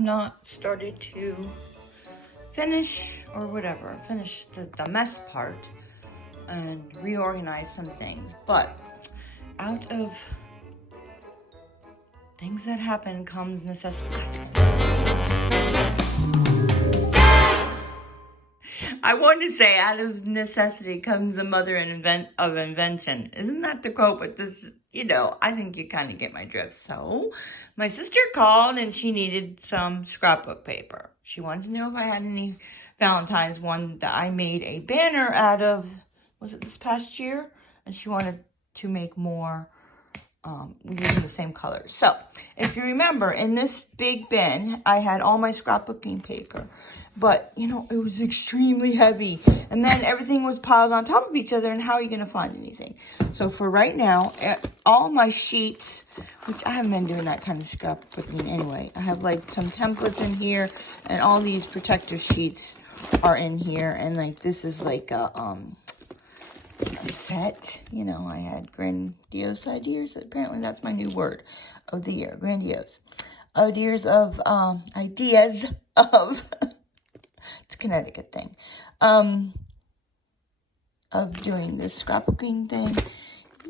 Not started to finish or whatever, finish the mess part and reorganize some things. But out of things that happen comes necessity. I wanted to say out of necessity comes the mother of invention. Isn't that the quote? But this, I think you kind of get my drift. So my sister called and she needed some scrapbook paper. She wanted to know if I had any Valentine's one that I made a banner out of, was it this past year? And she wanted to make more using the same colors. So if you remember, in this big bin, I had all my scrapbooking paper. But, it was extremely heavy. And then everything was piled on top of each other. And how are you going to find anything? So for right now, all my sheets, which I haven't been doing that kind of scrapbooking anyway. I have like some templates in here. And all these protective sheets are in here. And like this is like a set. I had grandiose ideas. Apparently that's my new word of the year. Grandiose. Ideas of it's a Connecticut thing, of doing this scrapbooking thing.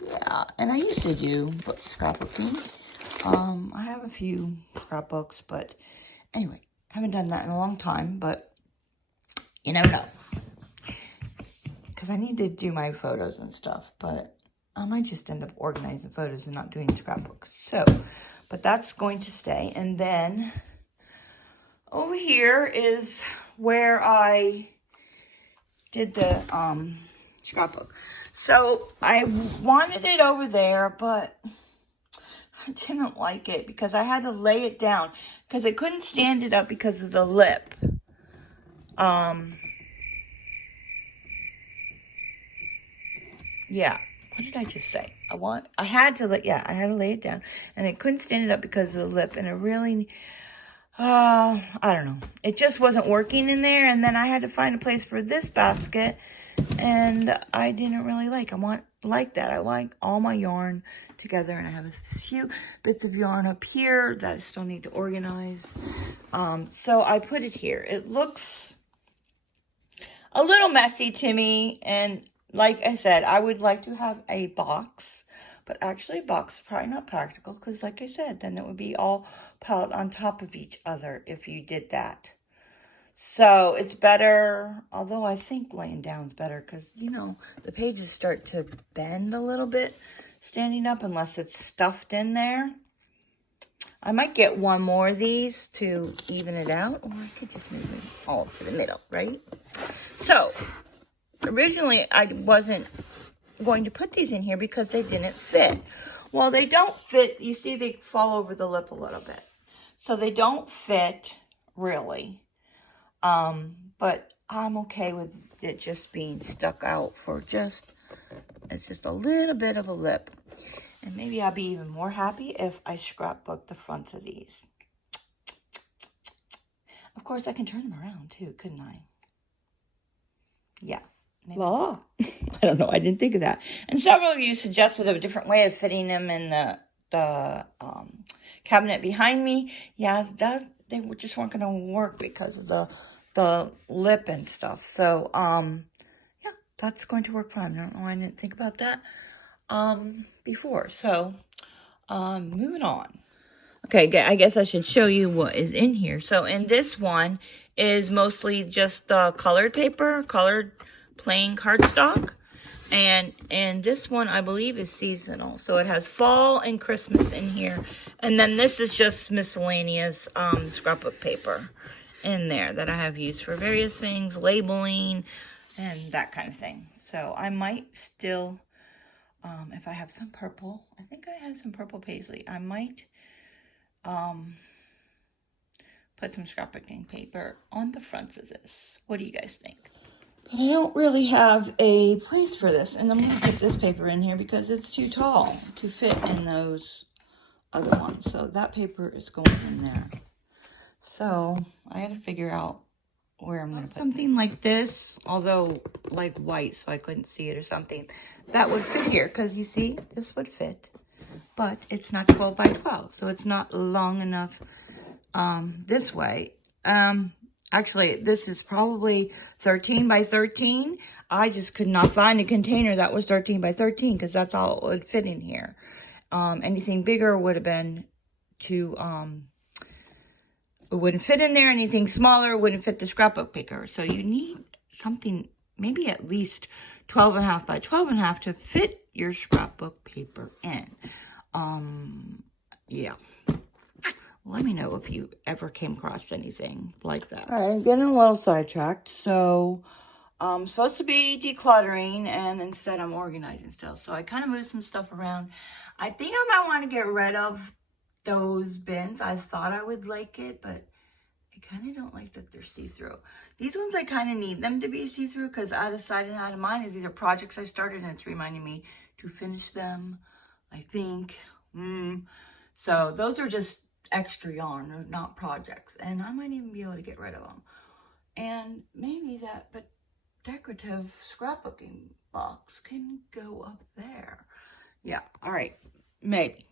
Yeah, and I used to do scrapbooking. I have a few scrapbooks, but anyway, I haven't done that in a long time, but you never know. Because I need to do my photos and stuff, but I might just end up organizing photos and not doing scrapbooks. So, but that's going to stay. And then over here is where I did the scrapbook. So I wanted it over there, but I didn't like it because I had to lay it down because I couldn't stand it up because of the lip. Yeah. What did I just say? I had to lay it down, and I couldn't stand it up because of the lip, and it really, I don't know. It just wasn't working in there, and then I had to find a place for this basket, and I didn't really like that. I like all my yarn together, and I have a few bits of yarn up here that I still need to organize. So I put it here. It looks a little messy to me, and like I said, I would like to have a box, but actually a box is probably not practical because like I said, then it would be all piled on top of each other if you did that. So it's better, although I think laying down is better because, the pages start to bend a little bit standing up unless it's stuffed in there. I might get one more of these to even it out, or I could just move it all to the middle, right? So originally, I wasn't going to put these in here because they didn't fit. Well, they don't fit. You see, they fall over the lip a little bit. So they don't fit, really. But I'm okay with it just being stuck out for it's just a little bit of a lip. And maybe I'll be even more happy if I scrapbook the fronts of these. Of course, I can turn them around, too, couldn't I? Yeah. Voila. I don't know. I didn't think of that. And several of you suggested a different way of fitting them in the cabinet behind me. Yeah, they just weren't going to work because of the lip and stuff. So, yeah, that's going to work fine. I don't know why I didn't think about that before. So, moving on. Okay, I guess I should show you what is in here. So, in this one is mostly just colored paper, colored plain cardstock, and this one I believe is seasonal, so it has fall and Christmas in here, and then this is just miscellaneous scrapbook paper in there that I have used for various things, labeling and that kind of thing. So I might still, if I have some purple, I think I have some purple paisley, I might put some scrapbooking paper on the fronts of this. What do you guys think? But I don't really have a place for this. And I'm going to put this paper in here because it's too tall to fit in those other ones. So that paper is going in there. So I had to figure out where I'm going to put something like this, although like white so I couldn't see it or something. That would fit here because you see, this would fit. But it's not 12 by 12. So it's not long enough this way. Actually, this is probably 13 by 13. I just could not find a container that was 13 by 13 because that's all it would fit in here. Anything bigger would have been too, it wouldn't fit in there. Anything smaller wouldn't fit the scrapbook picker. So you need something maybe at least 12.5 by 12.5 to fit your scrapbook paper in. Yeah. Let me know if you ever came across anything like that. All right, I'm getting a little sidetracked. So I'm supposed to be decluttering, and instead I'm organizing stuff. So I kind of moved some stuff around. I think I might want to get rid of those bins. I thought I would like it, but I kind of don't like that they're see-through. These ones, I kind of need them to be see-through because out of sight and out of mind. These are projects I started, and it's reminding me to finish them, I think. So those are just extra yarn, they're not projects, and I might even be able to get rid of them. And maybe that but decorative scrapbooking box can go up there. Yeah, all right, maybe.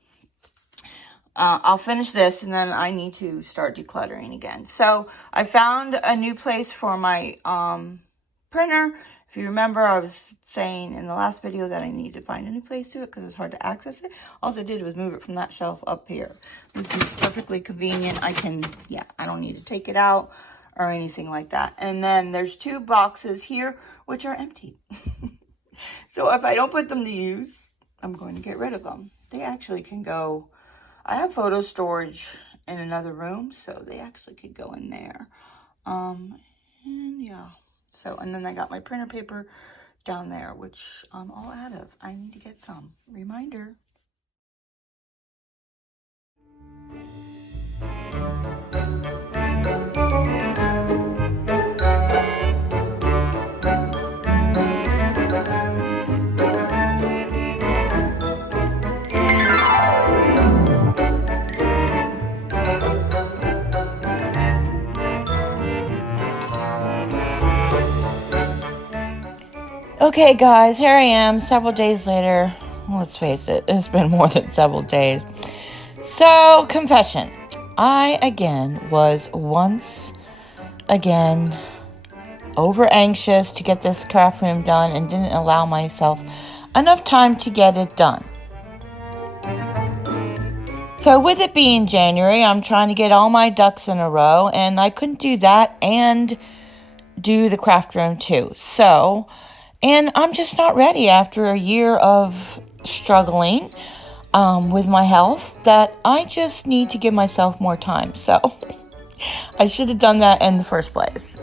I'll finish this, and then I need to start decluttering again. So I found a new place for my printer. If you remember, I was saying in the last video that I need to find a new place to it because it's hard to access it. All I did was move it from that shelf up here. This is perfectly convenient. I don't need to take it out or anything like that. And then there's 2 boxes here, which are empty. So if I don't put them to use, I'm going to get rid of them. They actually can go, I have photo storage in another room, so they actually could go in there. And yeah. So, and then I got my printer paper down there, which I'm all out of. I need to get some. Reminder. Okay, guys, here I am several days later. Let's face it, it's been more than several days. So, confession. I, was once again over anxious to get this craft room done and didn't allow myself enough time to get it done. So, with it being January, I'm trying to get all my ducks in a row, and I couldn't do that and do the craft room too. So, and I'm just not ready after a year of struggling with my health that I just need to give myself more time. So I should have done that in the first place.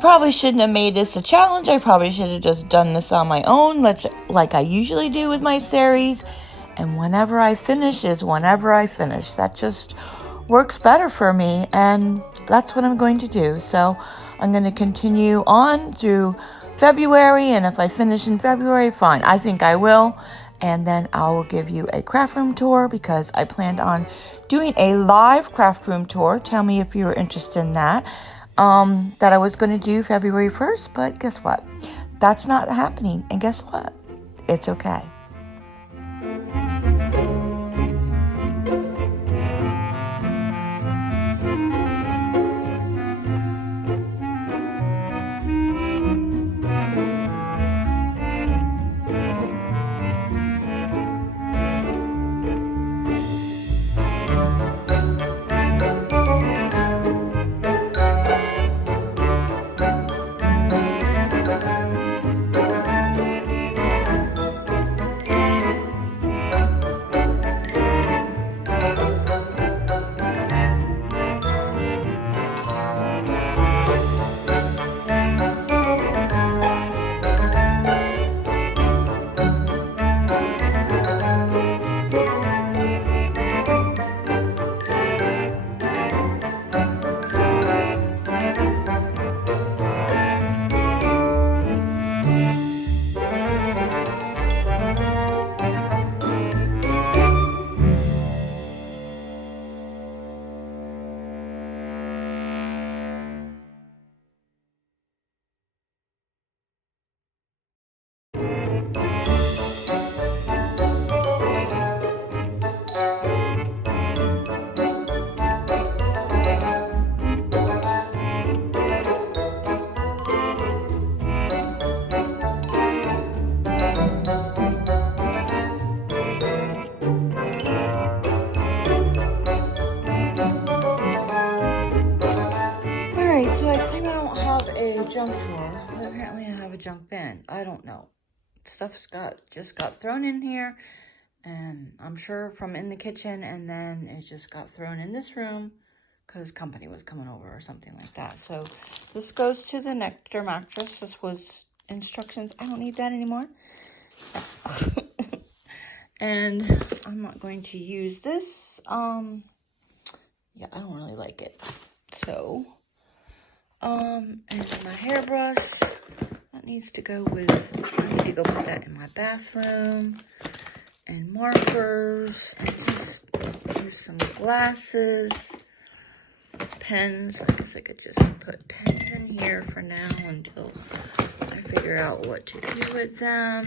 Probably shouldn't have made this a challenge. I probably should have just done this on my own, like I usually do with my series. And whenever I finish is whenever I finish. That just works better for me, and that's what I'm going to do. So I'm going to continue on through February, and if I finish in February, fine. I think I will, and then I will give you a craft room tour because I planned on doing a live craft room tour. Tell me if you're interested in that. That I was going to do February 1st, but guess what? That's not happening, and guess what? It's okay. junk drawer, but apparently I have a junk bin. I don't know. Stuff's just got thrown in here, and I'm sure from in the kitchen, and then it just got thrown in this room because company was coming over or something like that. So this goes to the Nectar mattress. This was instructions. I don't need that anymore. And I'm not going to use this. Yeah, I don't really like it. So, and my hairbrush, that needs to go with, I need to go put that in my bathroom. And markers, and just use some glasses, pens. I guess I could just put pens in here for now until I figure out what to do with them.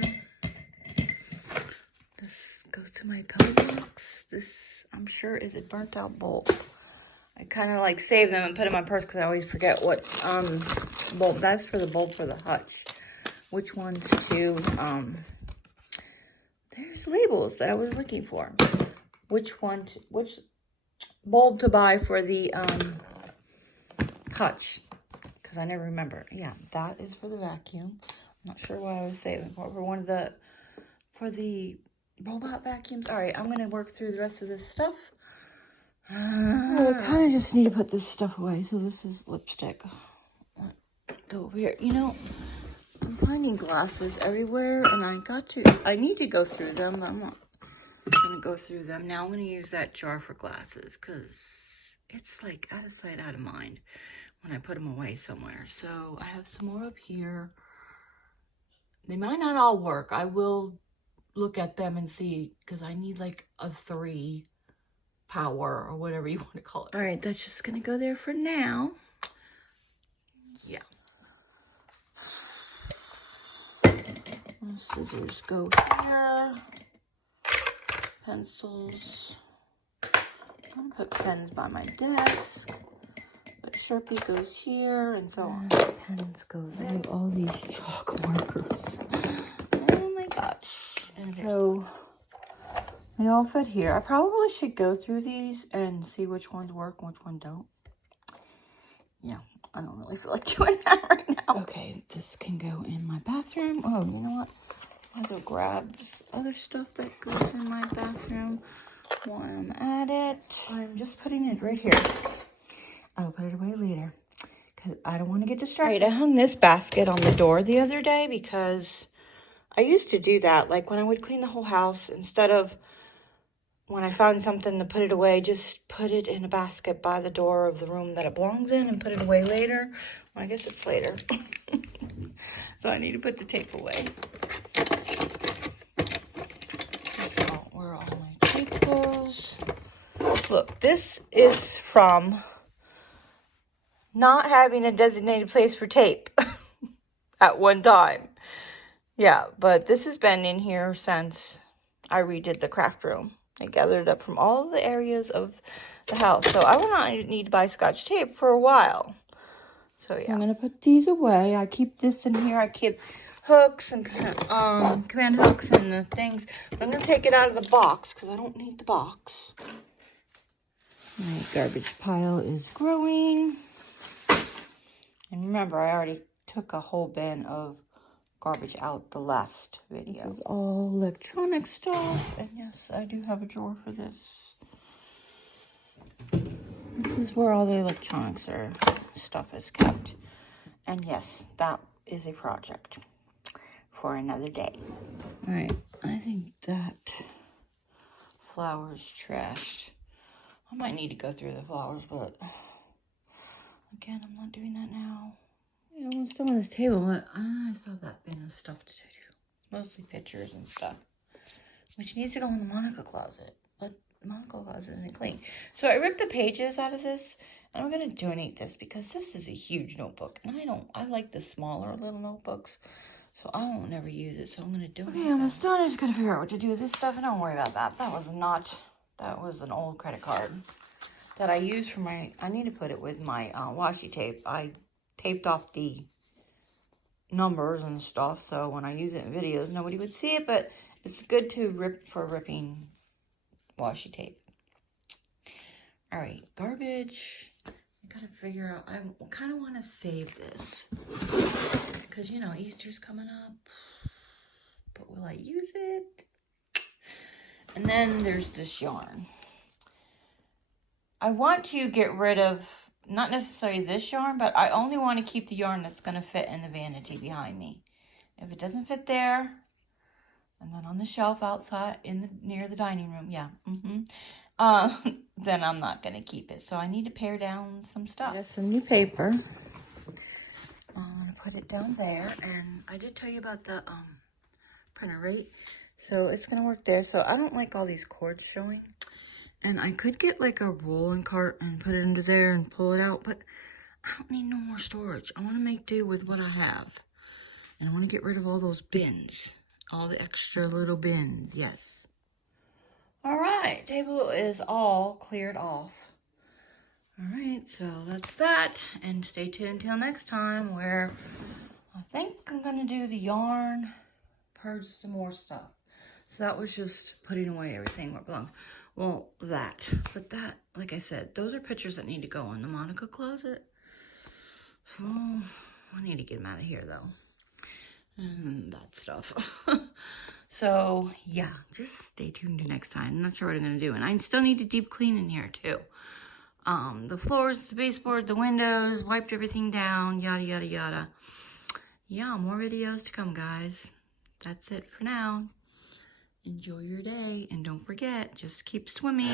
This goes to my pillow box. This, I'm sure, is a burnt out bulb. I kind of like save them and put them in my purse because I always forget what bulb. That's for the bulb for the hutch. Which ones to, there's labels that I was looking for. Which bulb to buy for the hutch. Because I never remember. Yeah, that is for the vacuum. I'm not sure why I was saving for the robot vacuums. All right, I'm going to work through the rest of this stuff. I kind of just need to put this stuff away. So this is lipstick. Go over here. You know, I'm finding glasses everywhere, and I need to go through them, but I'm not going to go through them. Now I'm going to use that jar for glasses, because it's like out of sight, out of mind when I put them away somewhere. So I have some more up here. They might not all work. I will look at them and see, because I need like a 3 power or whatever you want to call it. All right, that's just going to go there for now. Yeah. Scissors go here. Pencils. I'm going to put pens by my desk. But Sharpie goes here and so on. Pens go there. I have all these chalk markers. Oh my gosh. And so they all fit here. I probably should go through these and see which ones work and which ones don't. Yeah, I don't really feel like doing that right now. Okay, this can go in my bathroom. Oh, you know what? I'll go grab other stuff that goes in my bathroom while I'm at it. I'm just putting it right here. I'll put it away later because I don't want to get distracted. Right, I hung this basket on the door the other day because I used to do that. Like when I would clean the whole house, instead of when I found something to put it away, just put it in a basket by the door of the room that it belongs in and put it away later. Well, I guess it's later. So I need to put the tape away. Where all my tape goes. Look, this is from not having a designated place for tape at one time. Yeah, but this has been in here since I redid the Craftroom. I gathered up from all the areas of the house. So I will not need to buy Scotch tape for a while. So yeah. So I'm going to put these away. I keep this in here. I keep hooks and command hooks and the things. But I'm going to take it out of the box because I don't need the box. My garbage pile is growing. And remember, I already took a whole bin of garbage out the last video. This is all electronic stuff. And yes, I do have a drawer for this. This is where all the electronics stuff is kept. And yes, that is a project for another day. All right, I think that flower's trashed. I might need to go through the flowers, but again, I'm not doing that now. I almost done on this table, but I saw that bin of stuff to do. Mostly pictures and stuff, which needs to go in the Monica closet. But the Monica closet isn't clean. So I ripped the pages out of this, and I'm going to donate this because this is a huge notebook. And I like the smaller little notebooks, so I won't never use it. So I'm going to donate it. Okay, I'm just going to figure out what to do with this stuff, and don't worry about that. That was an old credit card that I used for I need to put it with my washi tape. I taped off the numbers and stuff, so when I use it in videos, nobody would see it, but it's good to rip for ripping washi tape. All right, garbage. I gotta figure out, I kind of want to save this. Because, you know, Easter's coming up. But will I use it? And then there's this yarn. I want to get rid of, not necessarily this yarn, but I only want to keep the yarn that's going to fit in the vanity behind me. If it doesn't fit there, and then on the shelf outside near the dining room, yeah, then I'm not going to keep it. So I need to pare down some stuff. Just some new paper. I'm going to put it down there. And I did tell you about the printer, right? So it's going to work there. So I don't like all these cords showing. And I could get like a rolling cart and put it into there and pull it out. But I don't need no more storage. I want to make do with what I have. And I want to get rid of all those bins. All the extra little bins, yes. All right, table is all cleared off. All right, so that's that. And stay tuned till next time where I think I'm going to do the yarn, purge some more stuff. So that was just putting away everything where it belongs. Well, that. But that, like I said, those are pictures that need to go in the Monica closet. Oh, I need to get them out of here, though. And that stuff. So, yeah, just stay tuned to next time. I'm not sure what I'm going to do. And I still need to deep clean in here, too. The floors, the baseboard, the windows, wiped everything down, yada, yada, yada. Yeah, more videos to come, guys. That's it for now. Enjoy your day. And don't forget, just keep swimming.